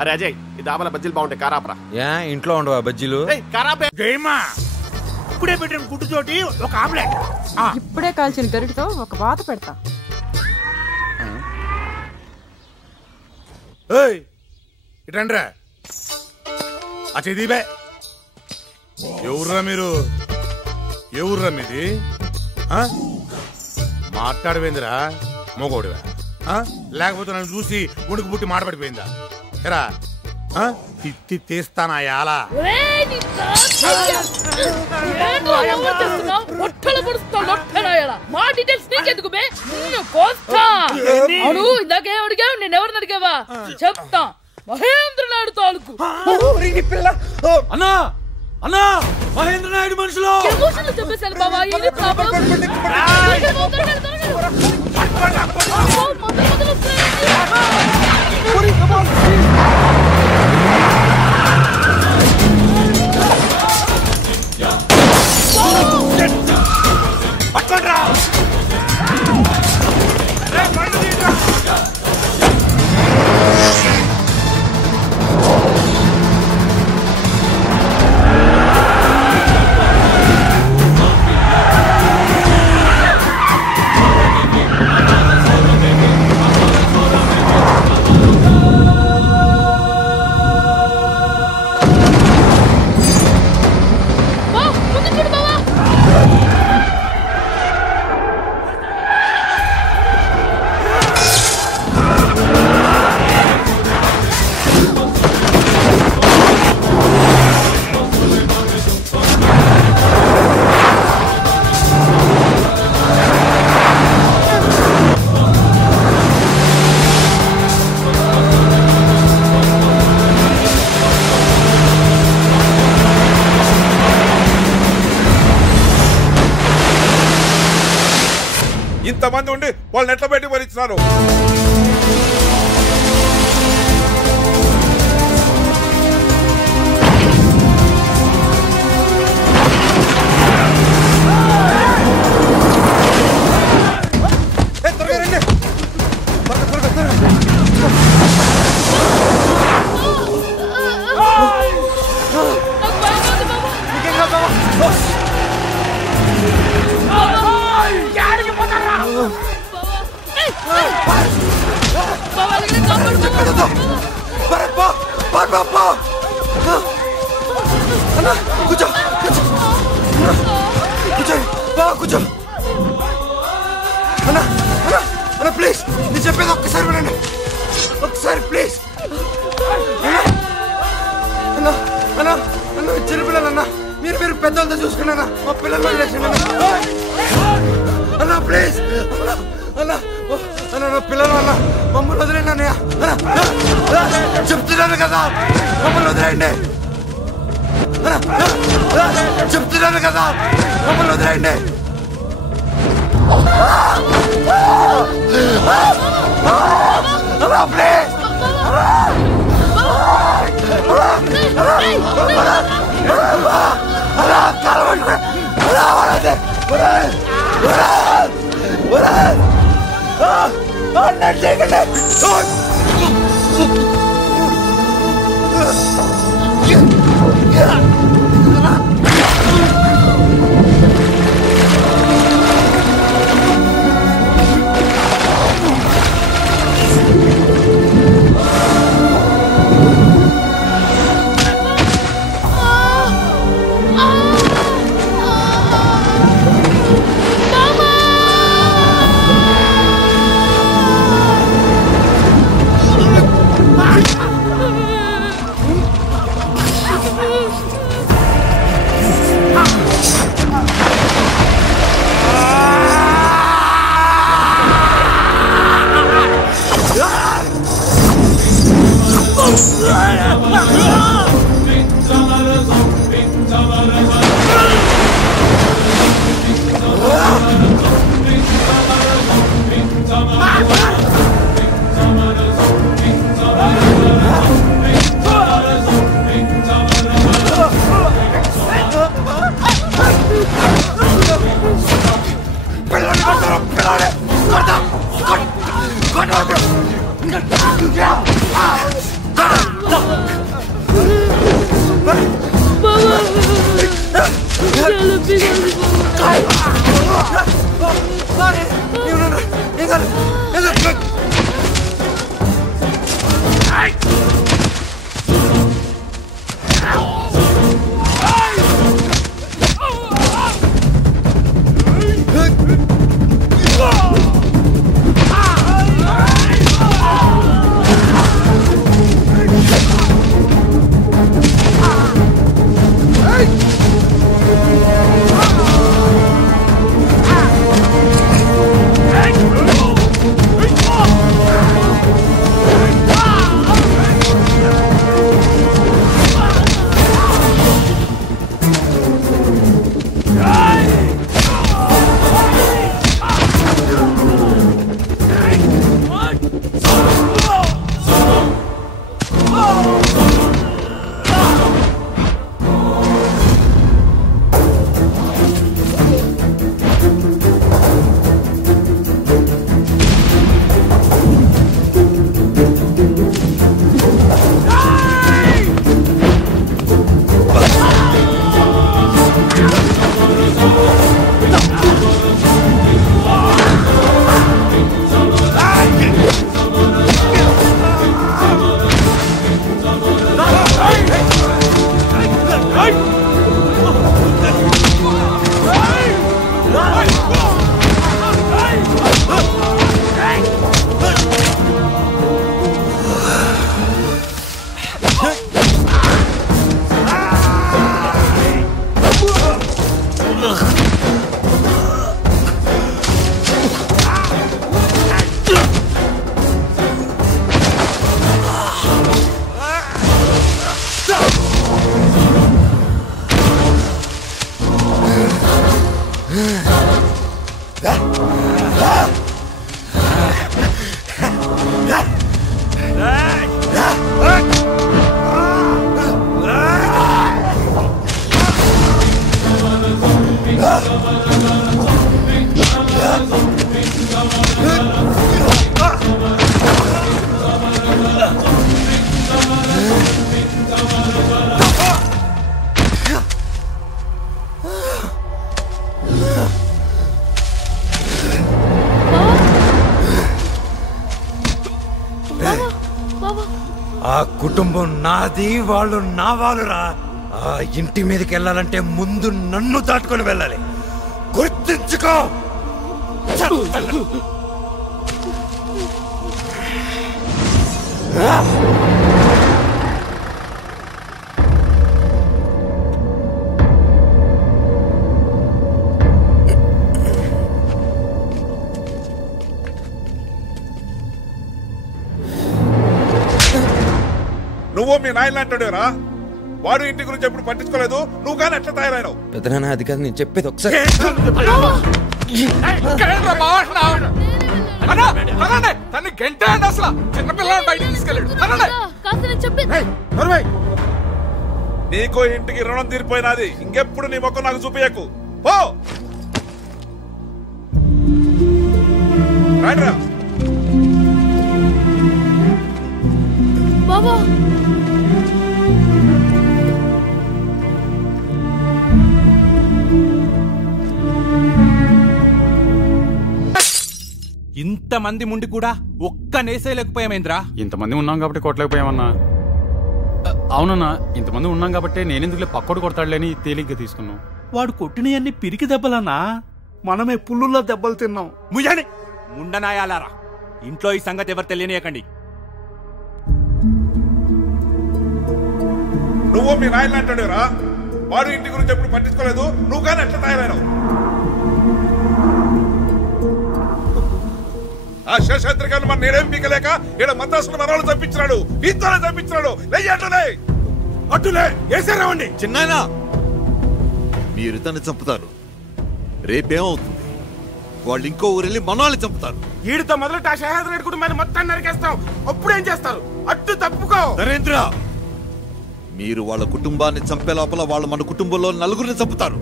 అరే అజయ్ ఈ దాబాల బజ్జీలు బాగుంటాయి కారాపరా. ఇంట్లో ఉండవా బజ్జీలు? ఇప్పుడే పెట్టిన గుడ్డుతోటి ఒక ఆమ్లెట్. ఇప్పుడే కాల్చిన గరిటితో ఒక వాత పెడతా. ఇటండ్రా అచేదీబే. ఎవర్రా మీరు? ఎవర్రా మీది? మాట్లాడవేందిరా మోగోడివా? లేకపోతే నన్ను చూసి ఉడుకు పుట్టి మాటపడిపోయిందా? ఎరా తిత్తి తీస్తానా యాలా? నేనెవరిని అడిగావా చెప్తా. మహేంద్ర నాయుడు తాలూకు. అన్నా అన్నా మహేంద్ర నాయుడు మనుషులు చెప్పేశాను బాబా. ఇంతమంది ఉండి వాళ్ళని ఎట్లా బయటకు భరించినారు? ప్లీజ్ నేను చెప్పేది ఒక్కసారి వినండి. ఒక్కసారి ప్లీజ్. చిన్నపిల్లలన్నా మీరు పెద్దలతో చూసుకున్నా మా పిల్లలు అన్నా ప్లీజ్ అన్న పిల్లలు అన్న మమ్మల్ని వదిలేండి అన్నయ్య. చెప్తున్నాను కదా మమ్మల్ని వదిలేయండి. చెప్తున్నాను కదా మమ్మల్ని వదిలేయండి. ప్లీజ్ ఆ కుటుంబం నాది, వాళ్ళు నా వాళ్ళురా. ఆ ఇంటి మీదకి వెళ్ళాలంటే ముందు నన్ను దాటుకొని వెళ్ళాలి. గుర్తించుకో. నువ్వు మీ నాయన అంటాడురా. వాడు ఇంటి గురించి ఎప్పుడు పట్టించుకోలేదు. నువ్వు కానీ ఎట్లా తయారైనావు? పెద్దనాన్న అది కాదు, నేను చెప్పేది ఒకసారి. తన్ని గంటేయండి అసలు. చిన్నపిల్లలు బయటికి తీసుకెళ్ళాడు. నీకో ఇంటికి రుణం తీరిపోయినది. ఇంకెప్పుడు నీ మొక్క నాకు చూపించకు. పో రాడ్రా. బాబా ఇంతమంది ముండి కూడా ఒక్క నేసేయలేకపోయామేంద్రా? ఇంతమంది ఉన్నాం కాబట్టి కొట్టలేకపోయామన్నా. అవునన్నా, ఇంతమంది ఉన్నాం కాబట్టి నేనెందుకులే పక్కోడు కొడతాడులేని తేలిగ్గా తీసుకున్నాం. వాడు కొట్టినవన్నీ పిరికి దెబ్బలన్నా, మనమే పుల్లుల్లో దెబ్బలు తిన్నాం. ముయ్యని ముండనాయాలారా, ఇంట్లో ఈ సంగతి ఎవరు తెలియనియకండి. నువ్వు మీ నాయన అంటాడురా. వాడు ఇంటి గురించి ఎప్పుడు పట్టించుకోలేదు. నువ్వు కానీ ఎట్లా తయారైనావు? ఆ శేషాద్రి గారిని మన నేనేం పీకలేక ఈడ మద్రాసులు మనవాళ్ళు చంపించినాడు. వీళ్ళతోనే చంపించినాడు. అటులే అటులే వేసారావండి. చిన్నాయన, మీరు తను చంపుతారు. రేపేమవుతుంది? వాళ్ళు ఇంకో ఊరెళ్ళి మనవాళ్ళని చంపుతారు. ఈడితో మొదలెట్టి ఆ శేషాద్రి రెడ్డి కుటుంబాన్ని మొత్తాన్ని నరికేస్తాం. అప్పుడేం చేస్తారు? అడ్డు తప్పుకో. నరేంద్ర, మీరు వాళ్ళ కుటుంబాన్ని చంపే లోపల వాళ్ళు మన కుటుంబంలో నలుగురిని చంపుతారు.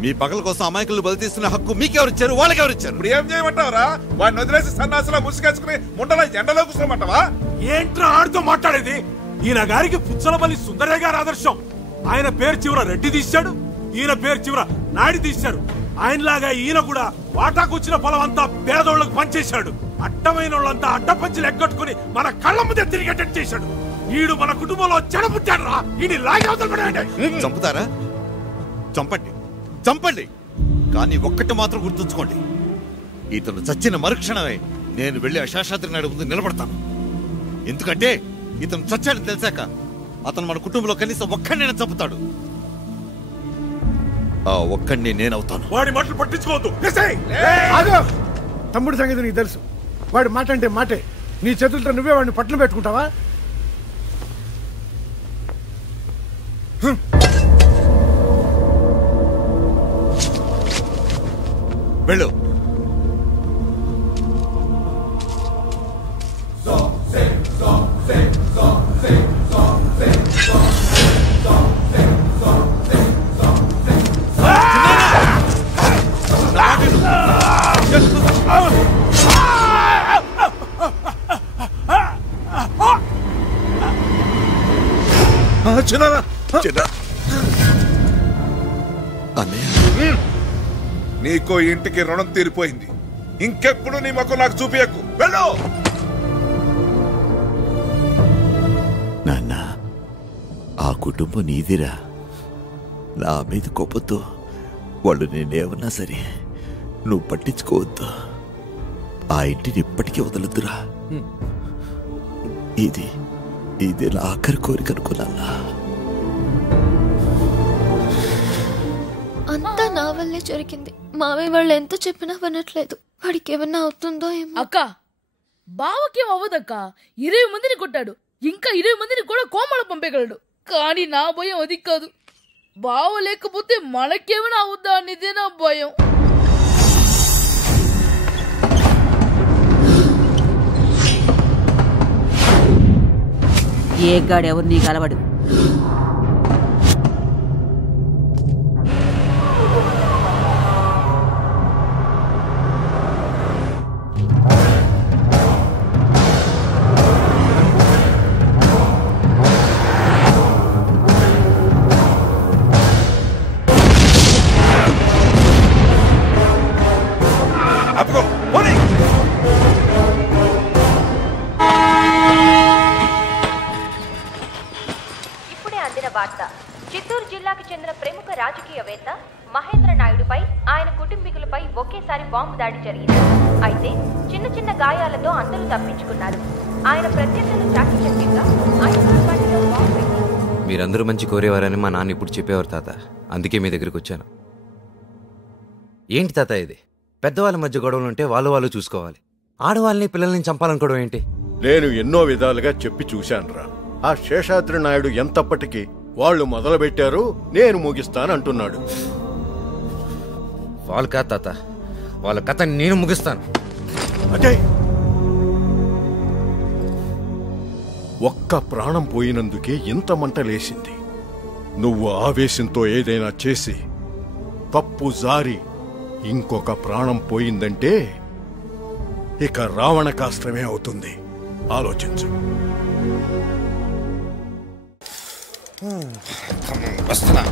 మీ పగల కోసం అమాయకులు బలి తీసుకునే హక్కు మీకెవరిచ్చారు? వాళ్ళకెవరిచ్చారు? ఇప్పుడు ఏం చేయమంటావరా? వాడిని వదిలేసి సన్నాసులా ముసుగేసుకుని ముండలా ఎండలో కూర్చోమంటావా? ఏంట్రా ఆడితో మాట్లాడేది? ఈయన గారికి పుచ్చలపల్లి సుందరయ్య గారు ఆదర్శం. ఆయన పేరు చివర రెడ్డి తీశాడు, ఈయన పేరు చివర నాయుడు తీశాడు. ఆయనలాగా ఈయన కూడా వాటాకొచ్చిన పొలం అంతా పేదోళ్లకు పనిచేశాడు. అడ్డమైన వాళ్ళంతా అడ్డపంచులు ఎగ్గొట్టుకుని మన కళ్ళ ముందే తిరిగేటట్టు చేశాడు. ఈడు మన కుటుంబంలో చెడపుట్టాడు రా. ఈయన లాగే అవతల పడేయండి. చంపుతారా? చంపండి, చంపండి. కానీ ఒక్కటి మాత్రం గుర్తుంచుకోండి, ఇతను చచ్చిన మరుక్షణమే నేను వెళ్ళి ఆ శేషాద్రి నాయుడు ముందు నిలబడతాను. ఎందుకంటే ఇతను చచ్చాడని తెలిసాక అతను మన కుటుంబంలో కనీసం ఒక్కడిని చంపుతాడు. ఆ ఒక్కడిని నేనవుతాను. వాడి మాటలు పట్టించుకోవద్దు. తమ్ముడి సంగతి నీకు తెలుసు. వాడి మాట అంటే మాటే. నీ చేతులతో నువ్వే వాడిని పట్టున పెట్టుకుంటావా? వెళ్ళు. నీకో ఇంటికి రుణం తీరిపోయింది. ఇంకెప్పుడు నీ మొక్క నాకు చూపించకు. వెళ్ళు. నాన్న, ఆ కుటుంబం నీదిరా. నా మీద కోపంతో వాళ్ళు నేనేమన్నా సరే నువ్వు పట్టించుకోవద్దు. ఆ ఇంటిని ఇప్పటికీ వదలొద్దురా. ఇది నా ఆఖరి కోరిక అనుకున్నా. అంతా నా వల్లే జరిగింది. మావయ్య వాళ్ళు ఎంత చెప్పినా వినట్లేదు. వాడికి ఏమన్నా అవుతుందో ఏమో. అక్క, బావకేం అవ్వదక్క. 20 మందిని కొట్టాడు. ఇంకా 20 మందిని కూడా కోమలో పంపేయగలడు. కానీ నా భయం అది కాదు. బావ లేకపోతే మనకేమైనా అవుద్దా అనేదే నా భయం. ఏ గాడెవరు నీకు అలవాడు? చిత్తూరు జిల్లాకు చెందిన ప్రముఖ రాజకీయవేత్త మహేంద్ర నాయుడుపై ఆయన కుటుంబీకులపై ఒకేసారి బాంబు దాడి జరిగింది. అయితే చిన్న చిన్న గాయాలతో అందరూ తప్పించుకున్నారు. ఆయన ప్రత్యర్థులు చాకచక్యంగా ఆయన బాంబు. మీరందరూ మంచి కోరేవారని మా నాన్న ఇప్పుడు చెప్పేవారు తాత. అందుకే మీ దగ్గరికి వచ్చాను. ఏంటి తాత ఇది? పెద్దవాళ్ళ మధ్య గొడవలు ఉంటే వాళ్ళు చూసుకోవాలి. ఆడవాళ్ళని పిల్లల్ని చంపాలనుకోవడం ఏంటి? నేను ఎన్నో విధాలుగా చెప్పి చూశానురా. ఆ శేషాద్రి నాయుడు ఎంతప్పటికీ వాళ్ళు మొదలు పెట్టారు, నేను ముగిస్తానంటున్నాడు. వాళ్ళు కాదు తాత, వాళ్ళ కథ నేను ముగిస్తాను. అదే ఒక్క ప్రాణం పోయినందుకే ఇంత మంటలేసింది. నువ్వు ఆవేశంతో ఏదైనా చేసి తప్పు జారి ఇంకొక ప్రాణం పోయిందంటే ఇక రావణ కాష్టమే అవుతుంది. ఆలోచించు. వస్తున్నా.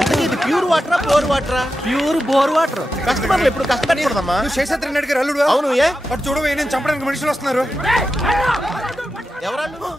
ఎంతకీ ప్యూర్ వాటరా బోర్ వాటరా? Pure bore water. కస్టమర్లు ఎప్పుడు కష్టపడకూడదమ్మా. నువ్వు శేషాద్రి నాయుడు గారు అల్లుడు? అవును. ఏ చూడవే, నేను చంపడానికి మనుషులు వస్తున్నారు. ఎవరు?